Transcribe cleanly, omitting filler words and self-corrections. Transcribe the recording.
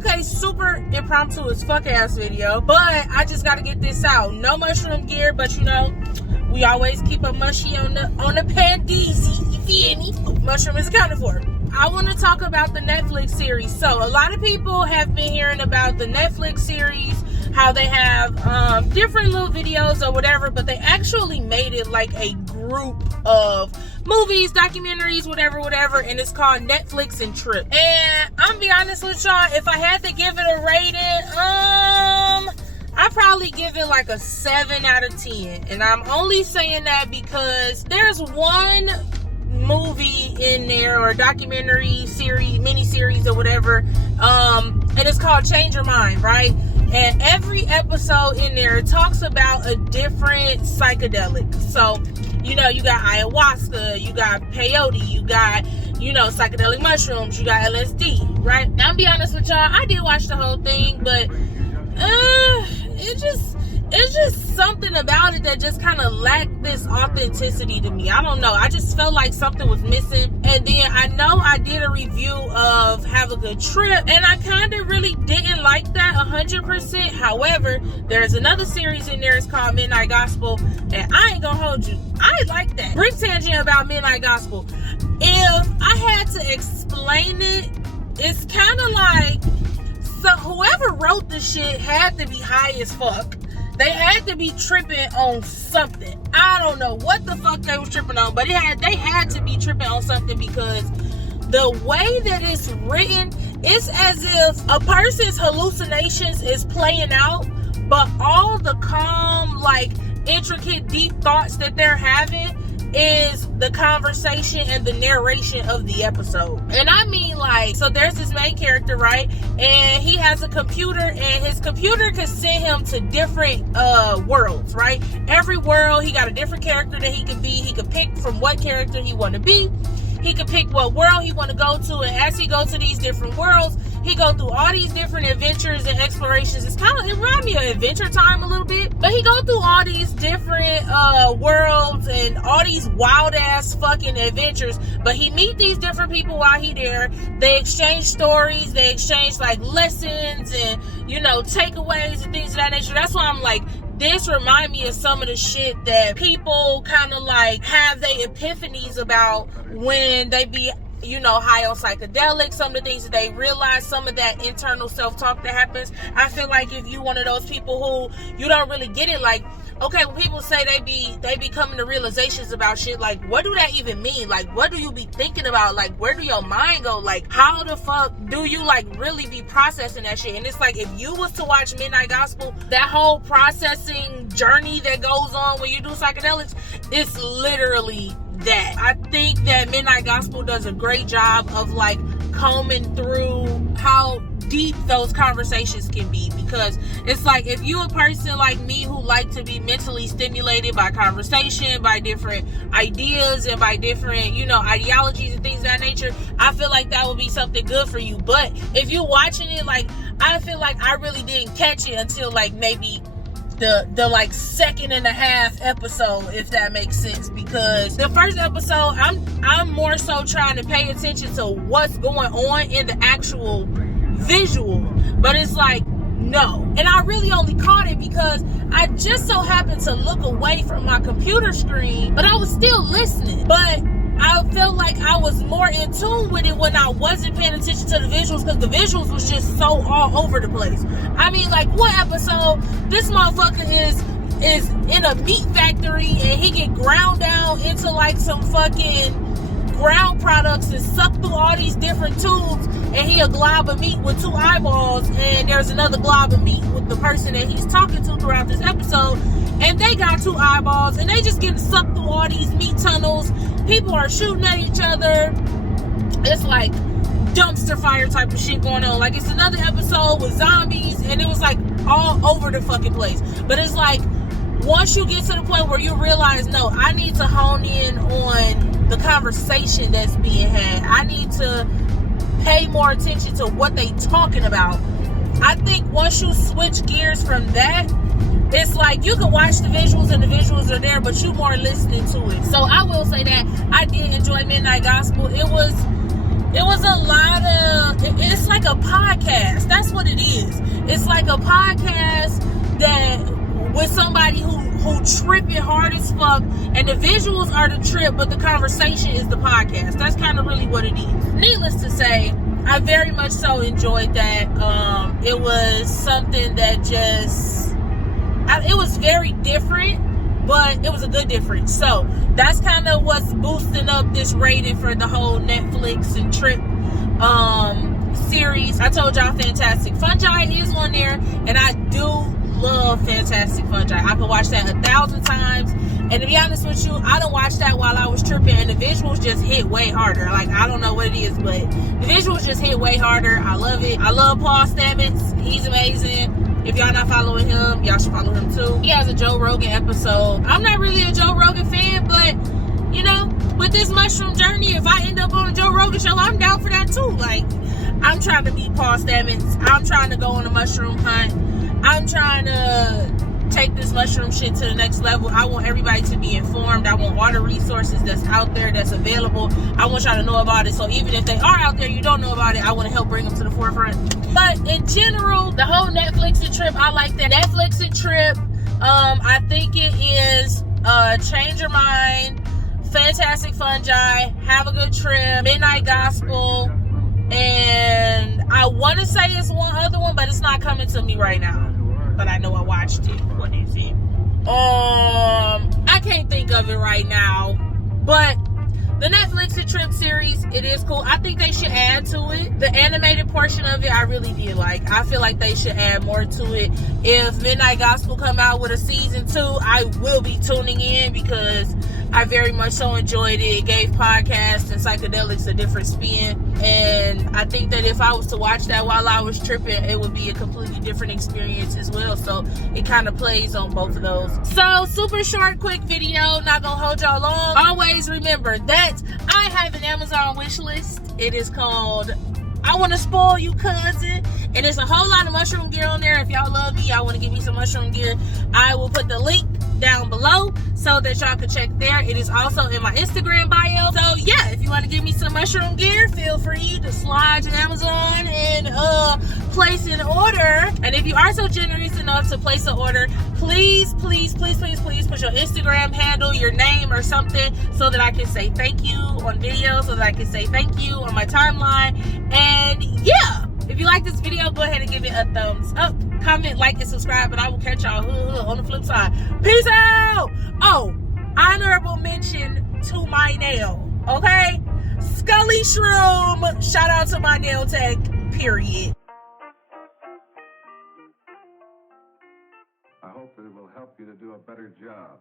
Okay, super impromptu as fuck ass video, but I just gotta get this out. No mushroom gear, but you know, we always keep a mushy on the pandeezy, you feel me? Mushroom is accounted for. I want to talk about the Netflix series. So a lot of people have been hearing about the Netflix series, how they have different little videos or whatever, but they actually made it like a group of movies, documentaries, whatever, and it's called Netflix and Trip. And I'm gonna be honest with y'all, if I had to give it a rating, I'd probably give it like a 7 out of 10. And I'm only saying that because there's one movie in there, or documentary series, mini-series or whatever, and it's called Change Your Mind, right? And every episode in there talks about a different psychedelic. So, you know, you got ayahuasca, you got peyote, you got, you know, psychedelic mushrooms, you got LSD, right? Now, I'll be honest with y'all, I did watch the whole thing, but it's just something about it that just kind of lacked this authenticity to me. I don't know. I just felt like something was missing. And then I know I did a review of Have a Good Trip, and I kind of really didn't like that 100%. However, there's another series in there. It's called Midnight Gospel, and I ain't gonna hold you, I like that. Brief tangent about Midnight Gospel. If I had to explain it, it's kind of like, so whoever wrote this shit had to be high as fuck. They had to be tripping on something. I don't know what the fuck they was tripping on, but they had to be tripping on something, because the way that it's written, it's as if a person's hallucinations is playing out, but all the calm, like, intricate, deep thoughts that they're having is the conversation and the narration of the episode. And I mean, like, so there's this main character, right? And he has a computer, and his computer can send him to different worlds, right? Every world, he got a different character that he could be. He could pick from what character he want to be. He could pick what world he want to go to, and as he goes to these different worlds, he go through all these different adventures and explorations. It reminds me of Adventure Time a little bit, but he go through all these different worlds and all these wild ass fucking adventures. But he meet these different people while he there. They exchange stories, they exchange like lessons and, you know, takeaways and things of that nature. That's why I'm like, this remind me of some of the shit that people kind of like have their epiphanies about when they be, you know, high on psychedelics. Some of the things that they realize, some of that internal self-talk that happens. I feel like if you one of those people who you don't really get it, like, okay, when people say they be coming to realizations about shit, like, what do that even mean? Like, what do you be thinking about? Like, where do your mind go? Like, how the fuck do you, like, really be processing that shit? And it's like, if you was to watch Midnight Gospel, that whole processing journey that goes on when you do psychedelics, it's literally that. I think that Midnight Gospel does a great job of, like, combing through how deep those conversations can be, because it's like, if you a person like me who like to be mentally stimulated by conversation, by different ideas and by different, you know, ideologies and things of that nature, I feel like that would be something good for you. But if you're watching it, like, I feel like I really didn't catch it until like maybe the like second and a half episode, if that makes sense, because the first episode I'm more so trying to pay attention to what's going on in the actual visual, but it's like, no. And I really only caught it because I just so happened to look away from my computer screen, but I was still listening. But I felt like I was more in tune with it when I wasn't paying attention to the visuals, because the visuals was just so all over the place. I mean, like, one episode, this motherfucker is in a meat factory, and he get ground down into like some fucking ground products and suck through all these different tubes, and he a glob of meat with 2 eyeballs, and there's another glob of meat with the person that he's talking to throughout this episode, and they got 2 eyeballs, and they just getting sucked through all these meat tunnels. People are shooting at each other. It's like dumpster fire type of shit going on. Like, it's another episode with zombies, and it was like all over the fucking place. But it's like, once you get to the point where you realize, no, I need to hone in on the conversation that's being had. I need to pay more attention to what they talking about. I think once you switch gears from that, it's like you can watch the visuals and the visuals are there, but you more listening to it. So I will say that I did enjoy Midnight Gospel. It was a lot of, it's like a podcast. That's what what it is. It's like a podcast that with somebody who tripping hard as fuck, and the visuals are the trip, but the conversation is the podcast. That's kind of really what it is. Needless to say, I very much so enjoyed that. It was something that it was very different, but it was a good difference. So that's kind of what's boosting up this rating for the whole Netflix and trip series. I told y'all Fantastic Fungi is on there, and I do love Fantastic Fungi. I could watch that 1,000 times, and to be honest with you, I done watched that while I was tripping, and the visuals just hit way harder. Like, I don't know what it is, but the visuals just hit way harder. I love it. I love Paul Stamets. He's amazing. If y'all not following him, y'all should follow him too. He has a Joe Rogan episode. I'm not really a Joe Rogan fan, but you know, with this mushroom journey, if I end up on a Joe Rogan show, I'm down for that too. Like, I'm trying to meet Paul Stamets. I'm trying to go on a mushroom hunt. I'm trying to take this mushroom shit to the next level. I want everybody to be informed. I want all the resources that's out there, that's available. I want y'all to know about it. So even if they are out there, you don't know about it, I want to help bring them to the forefront. But in general, the whole Netflix and trip, I like that. Netflix and trip, I think it is Change Your Mind, Fantastic Fungi, Have a Good Trip, Midnight Gospel, and I want to say it's one other one, but it's not coming to me right now. But I know I watched it. What is it? I can't think of it right now. But the Netflix and Trip series, it is cool. I think they should add to it. The animated portion of it, I really did like. I feel like they should add more to it. If Midnight Gospel come out with a season 2, I will be tuning in because I very much so enjoyed it. It gave podcasts and psychedelics a different spin. And I think that if I was to watch that while I was tripping, it would be a completely different experience as well. So it kind of plays on both of those. So super short, quick video. Not gonna hold y'all long. Always remember that I have an Amazon wish list. It is called I Want to Spoil You Cousin, and there's a whole lot of mushroom gear on there. If y'all love me, y'all want to give me some mushroom gear, I will put the link down below so that y'all can check there. It is also in my Instagram bio. So yeah, if you want to give me some mushroom gear, feel free to slide to Amazon and place an order. And if you are so generous enough to place an order, please put your Instagram handle, your name or something, so that I can say thank you on video, so that I can say thank you on my timeline. And yeah, if you like this video, go ahead and give it a thumbs up, comment, like, and subscribe, and I will catch y'all on the flip side. Peace out. Oh, honorable mention to my nail, okay? Scully Shroom, shout out to my nail tech, period. I hope that it will help you to do a better job.